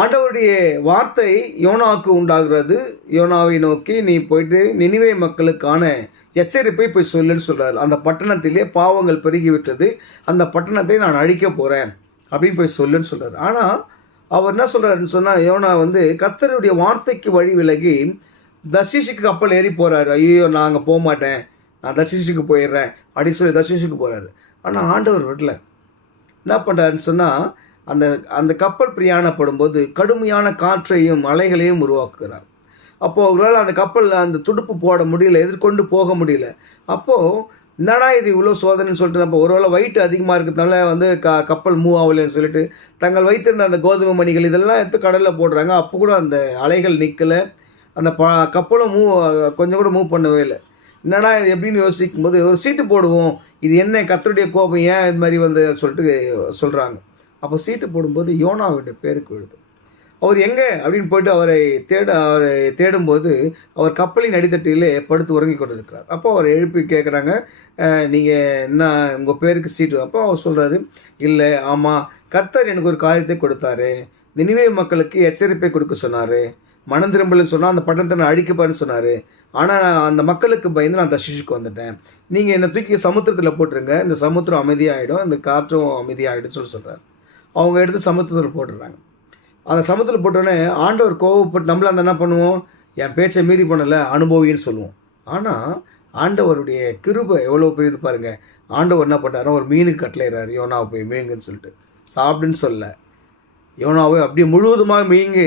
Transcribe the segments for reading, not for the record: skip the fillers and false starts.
ஆண்டவருடைய வார்த்தை யோனாவுக்கு உண்டாகிறது. யோனாவை நோக்கி நீ போயிட்டு நினிவே மக்களுக்கான எச்சரிப்பை போய் சொல்லுன்னு சொல்கிறார். அந்த பட்டணத்திலே பாவங்கள் பெருகிவிட்டது, அந்த பட்டணத்தை நான் அழிக்க போகிறேன் அப்படின்னு போய் சொல்லுன்னு சொல்கிறார். ஆனால் அவர் என்ன சொல்கிறாருன்னு சொன்னால், யோனா கர்த்தருடைய வார்த்தைக்கு வழி விலகி தர்ஷீஷுக்கு கப்பல் ஏறி போகிறாரு. ஐயோ நான் அங்கே போக மாட்டேன், நான் தர்ஷீஷுக்கு போயிடுறேன் அப்படின்னு சொல்லி தர்ஷீஷுக்கு போகிறாரு. ஆனால் ஆண்டவர் விடல. என்ன பண்ணுறாருன்னு சொன்னால், அந்த அந்த கப்பல் பிரயாணப்படும் போது கடுமையான காற்றையும் அலைகளையும் உருவாக்குகிறார். அப்போது அவர்களால் அந்த கப்பல் அந்த துடுப்பு போட முடியல, எதிர்கொண்டு போக முடியல. அப்போது என்னடா இது இவ்வளோ சோதனைன்னு சொல்லிட்டு, நம்ம ஒருவேளை வெயிட் அதிகமாக இருக்கிறதுனால கப்பல் மூவ் ஆகலைன்னு சொல்லிட்டு தங்கள் வைத்திருந்த அந்த கோதுமை மணிகள் இதெல்லாம் எடுத்து கடலில் போடுறாங்க. அப்போ கூட அந்த அலைகள் நிற்கலை, அந்த கப்பலும் கொஞ்சம் கூட மூவ் பண்ணவே இல்லை. என்னடா இது எப்படின்னு யோசிக்கும் போது ஒரு சீட்டு போடுவோம், இது என்ன கர்த்தருடைய கோபம் ஏன் இது மாதிரி சொல்லிட்டு சொல்கிறாங்க. அப்போ சீட்டு போடும்போது யோனாவுடைய பேருக்கு விழுது. அவர் எங்கே அப்படின்னு போய்ட்டு அவரை தேடும்போது அவர் கப்பலின் அடித்தட்டிலே படுத்து உறங்கி கொண்டு இருக்கிறார். அப்போ அவர் எழுப்பி கேட்குறாங்க, நீங்கள் என்ன உங்கள் பேருக்கு சீட்டு? அப்போ அவர் சொல்கிறாரு, இல்லை, ஆமாம், கர்த்தர் எனக்கு ஒரு காரியத்தை கொடுத்தாரு, நினிவே மக்களுக்கு எச்சரிப்பை கொடுக்க சொன்னார், மனம் திரும்பலன்னு சொன்னால் அந்த பட்டணத்தை நான் அழிக்கப்பாருன்னு சொன்னார். ஆனால் அந்த மக்களுக்கு பயந்து நான் தர்ஷீஷுக்கு வந்துட்டேன், நீங்கள் என்னை தூக்கி சமுத்திரத்தில் போட்டுருங்க, இந்த சமுத்திரம் அமைதியாகிடும், இந்த காற்றும் அமைதியாகிடும் சொல்கிறார். அவங்க எடுத்து சமுத்திரத்தில் போட்டுடுறாங்க. அந்த சமுத்திரத்தில் போட்டோடனே ஆண்டவர் கோவப்பட்டு நம்மள அந்த என்ன பண்ணுவோம், என் பேச்சை மீறி பண்ணலை அனுபவின்னு சொல்லுவோம். ஆனால் ஆண்டவருடைய கிருபை எவ்வளோ பெரியது பாருங்கள். ஆண்டவர் என்ன பண்ணுறாரோ ஒரு மீனுக்கு கட்டளைறாரு, யோனாவை போய் மீங்குன்னு சொல்லிட்டு சாப்பிடுன்னு சொல்ல, யோனாவை அப்படியே முழுவதுமாக மீங்கி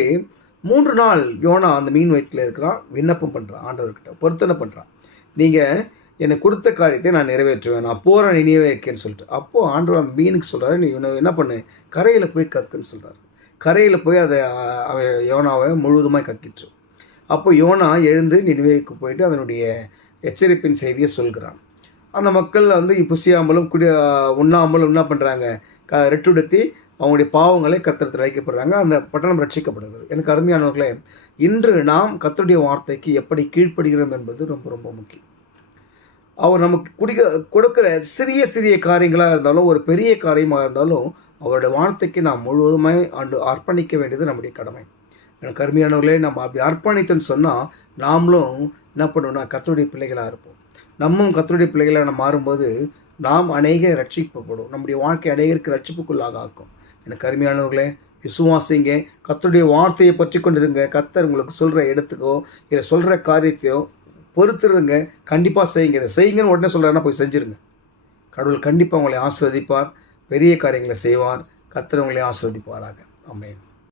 3 நாள் யோனா அந்த மீன் வயிற்றில் இருக்கிறான், விண்ணப்பம் பண்ணுறான், ஆண்டவர்கிட்ட பொருத்தனை பண்ணுறான், நீங்கள் எனக்கு கொடுத்த காரியத்தை நான் நிறைவேற்றுவேன், நான் போகிறேன் நினைவே வைக்கேன்னு சொல்லிட்டு. அப்போது ஆண்டவர் அந்த மீனுக்கு சொல்கிறாரு, நீ என்ன பண்ணு, கரையில் போய் கக்குன்னு சொல்கிறார். கரையில் போய் அதை யோனாவை முழுவதுமாக கக்கிட்டு. அப்போ யோனா எழுந்து நினைவேக்கு போயிட்டு அதனுடைய எச்சரிப்பின் செய்தியை சொல்கிறான். அந்த மக்கள் புசியாமலும் உண்ணாமலும் என்ன பண்ணுறாங்க, ரெட்டுடுத்தி அவங்களுடைய பாவங்களை கர்த்தரத்தில் வைக்கப்படுறாங்க. அந்த பட்டணம் ரட்சிக்கப்படுகிறது. எனக்கு அருமையானவர்களே, இன்று நாம் கர்த்தருடைய வார்த்தைக்கு எப்படி கீழ்ப்படுகிறோம் என்பது ரொம்ப ரொம்ப முக்கியம். அவர் நமக்கு கொடுக்குற சிறிய சிறிய காரியங்களாக இருந்தாலும் ஒரு பெரிய காரியமாக இருந்தாலும் அவருடைய வார்த்தைக்கு நாம் முழுவதுமாக அர்ப்பணிக்க வேண்டியது நம்முடைய கடமை. எனக்கு அருமையானவர்களே, நம்ம அப்படி அர்ப்பணித்துன்னு சொன்னால் நாமளும் என்ன பண்ணுவோம்னா கர்த்தருடைய பிள்ளைகளாக இருப்போம். நம்மும் கர்த்தருடைய பிள்ளைகளாக நம்ம மாறும்போது நாம் அநேக ரட்சிக்கப்படும், நம்முடைய வாழ்க்கை அநேகருக்கு ரட்சிப்புக்குள்ளாக ஆக்கும். எனக்கு அருமையானவர்களே, விசுவாசிங்க, கர்த்தருடைய வார்த்தையை பற்றி கொண்டிருங்க. கர்த்தர் உங்களுக்கு சொல்கிற இடத்துக்கோ இல்லை சொல்கிற காரியத்தையோ பொறுத்துருங்க, கண்டிப்பாக செய்யுங்க. இதை செய்யுங்கன்னு உடனே சொல்கிறாருன்னா போய் செஞ்சுருங்க. கடவுள் கண்டிப்பாக உங்களை ஆசீர்வதிப்பார், பெரிய காரியங்களை செய்வார். கர்த்தர் உங்களை ஆசீர்வதிப்பாராக. ஆமென்.